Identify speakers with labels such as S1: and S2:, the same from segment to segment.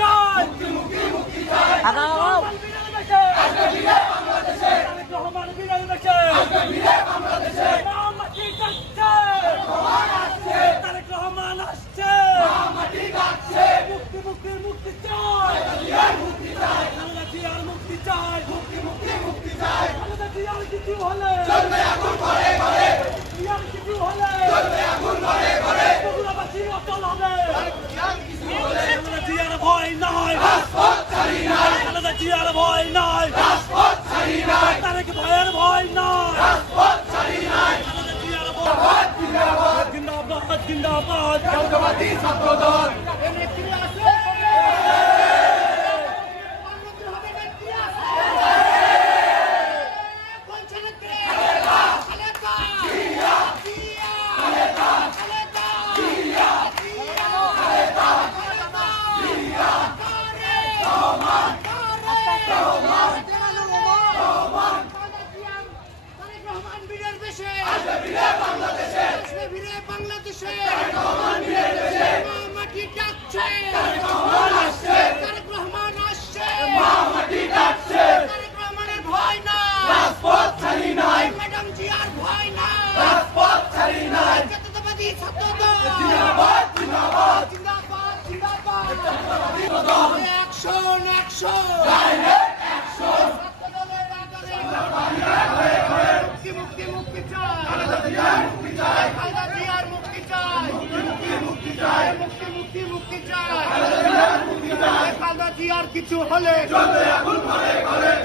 S1: চাই মুক্তি মুক্তি চাই আগাও আজকে বিদায় বাংলাদেশে রহমান বিদায় বাংলাদেশে আজকে বিদায় বাংলাদেশে মাটি কাটছে রহমান আসছে তারেক রহমান আসছে মাটি কাটছে মুক্তি মুক্তি মুক্তি চাই জিয়ার মুক্তি চাই আমরা জিয়ার মুক্তি চাই মুক্তি মুক্তি মুক্তি চাই আমরা জিয়ার কিছু হলে চলবে আগুন ঘরে ঘরে জিয়ার কিছু হলে চলবে আগুন ঘরে ঘরে বগুড়াবাসী অটল হবে জিয়ার ভয় নাই রাজপথ ছাড়ি নাই খালেদা জিয়ার ভয় নাই রাজপথ ছাড়ি নাই তারেক ভয়ের ভয় নাই রাজপথ ছাড়ি নাই খালেদা জিয়ার ভয় জিন্দাবাদ জিন্দাবাদ জিন্দাবাদ জাতীয়তাবাদী ছাত্রদল
S2: অ্যাকশন অ্যাকশন ছাত্রদলের আদরে মুক্তি মুক্তি মুক্তি চাই খালেদা জিয়ার মুক্তি চাই মুক্তি মুক্তি মুক্তি মুক্তি মুক্তি চাই খালেদা জিয়ার কিছু হলে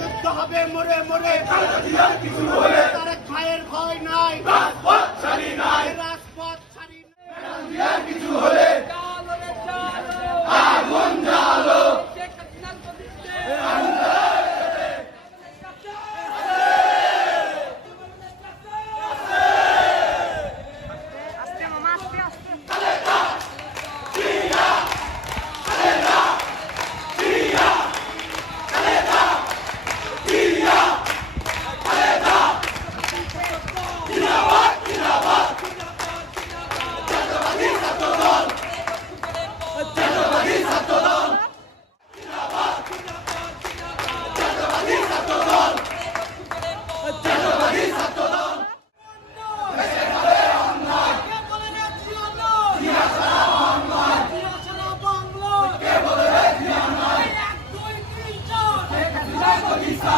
S2: যুদ্ধ হবে মরে মরে। তারেক ভাইয়ের ভয় নাই।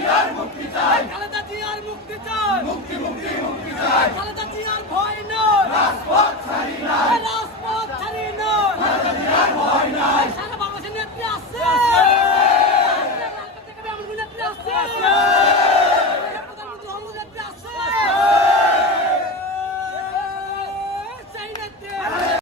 S2: জিয়ার মুক্তি চাই। খালেদা জিয়ার মুক্তি চাই। মুক্তি মুক্তি মুক্তি চাই। খালেদা জিয়ার ভয় নয়। রাজপথ ছাড়ি না